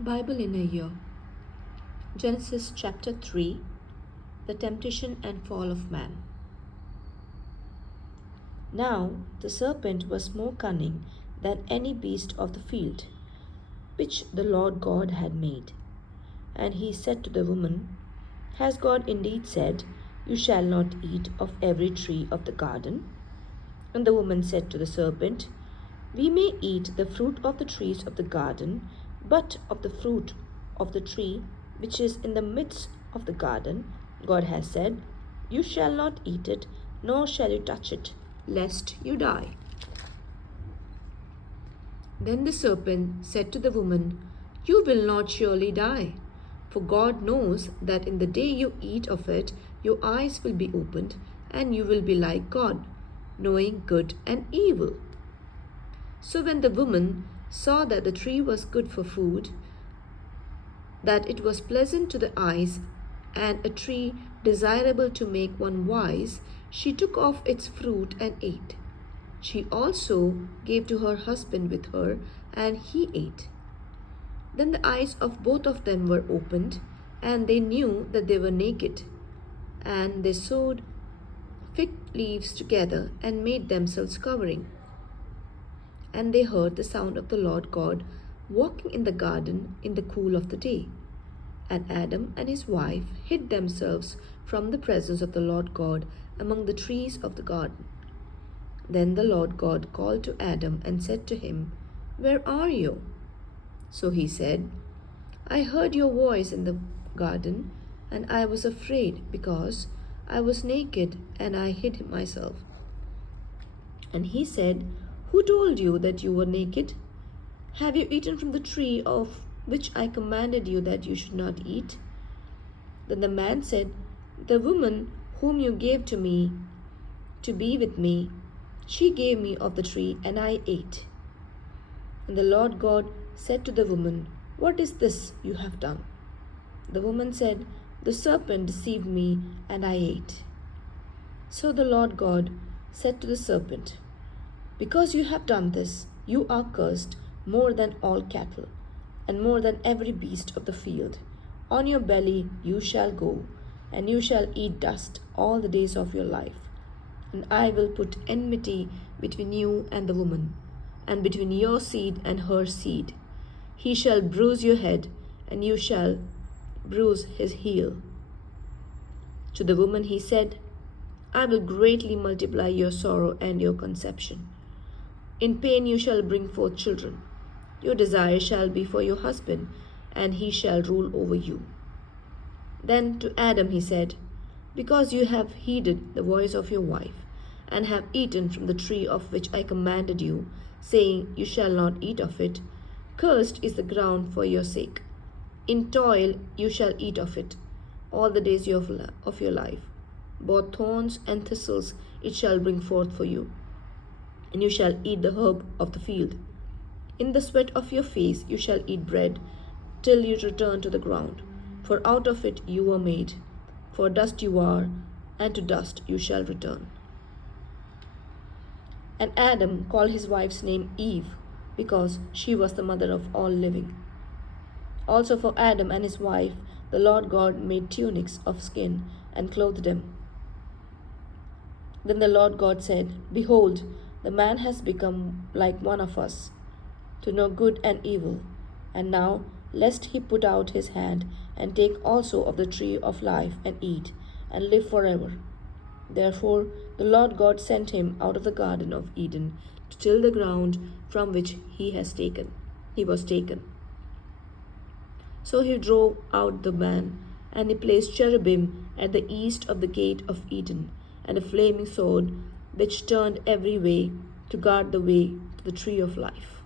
Bible in a year. Genesis chapter 3. The temptation and fall of man. Now the serpent was more cunning than any beast of the field, which the Lord God had made. And he said to the woman, Has God indeed said, You shall not eat of every tree of the garden? And the woman said to the serpent, We may eat the fruit of the trees of the garden, but of the fruit of the tree which is in the midst of the garden, God has said, You shall not eat it, nor shall you touch it, lest you die. Then the serpent said to the woman, You will not surely die, for God knows that in the day you eat of it, your eyes will be opened, and you will be like God, knowing good and evil. So when the woman saw that the tree was good for food, that it was pleasant to the eyes, and a tree desirable to make one wise, she took of its fruit and ate. She also gave to her husband with her, and he ate. Then the eyes of both of them were opened, and they knew that they were naked. And they sewed fig leaves together and made themselves covering. And they heard the sound of the Lord God walking in the garden in the cool of the day. And Adam and his wife hid themselves from the presence of the Lord God among the trees of the garden. Then the Lord God called to Adam and said to him, Where are you? So he said, I heard your voice in the garden, and I was afraid because I was naked and I hid myself. And he said, Who told you that you were naked? Have you eaten from the tree of which I commanded you that you should not eat? Then the man said, The woman whom you gave to me to be with me, she gave me of the tree, and I ate. And the Lord God said to the woman, What is this you have done? The woman said, The serpent deceived me, and I ate. So the Lord God said to the serpent, Because you have done this, you are cursed more than all cattle, and more than every beast of the field. On your belly you shall go, and you shall eat dust all the days of your life. And I will put enmity between you and the woman, and between your seed and her seed. He shall bruise your head, and you shall bruise his heel. To the woman he said, I will greatly multiply your sorrow and your conception. In pain you shall bring forth children. Your desire shall be for your husband, and he shall rule over you. Then to Adam he said, Because you have heeded the voice of your wife, and have eaten from the tree of which I commanded you, saying, You shall not eat of it, cursed is the ground for your sake. In toil you shall eat of it all the days of your life. Both thorns and thistles it shall bring forth for you, and you shall eat the herb of the field. In the sweat of your face you shall eat bread, till you return to the ground. For out of it you were made, for dust you are, and to dust you shall return. And Adam called his wife's name Eve, because she was the mother of all living. Also for Adam and his wife the Lord God made tunics of skin, and clothed them. Then the Lord God said, Behold, the man has become like one of us, to know good and evil. And now, lest he put out his hand, and take also of the tree of life, and eat, and live forever. Therefore the Lord God sent him out of the garden of Eden, to till the ground from which he was taken. So he drove out the man, and he placed cherubim at the east of the gate of Eden, and a flaming sword which turned every way to guard the way to the tree of life.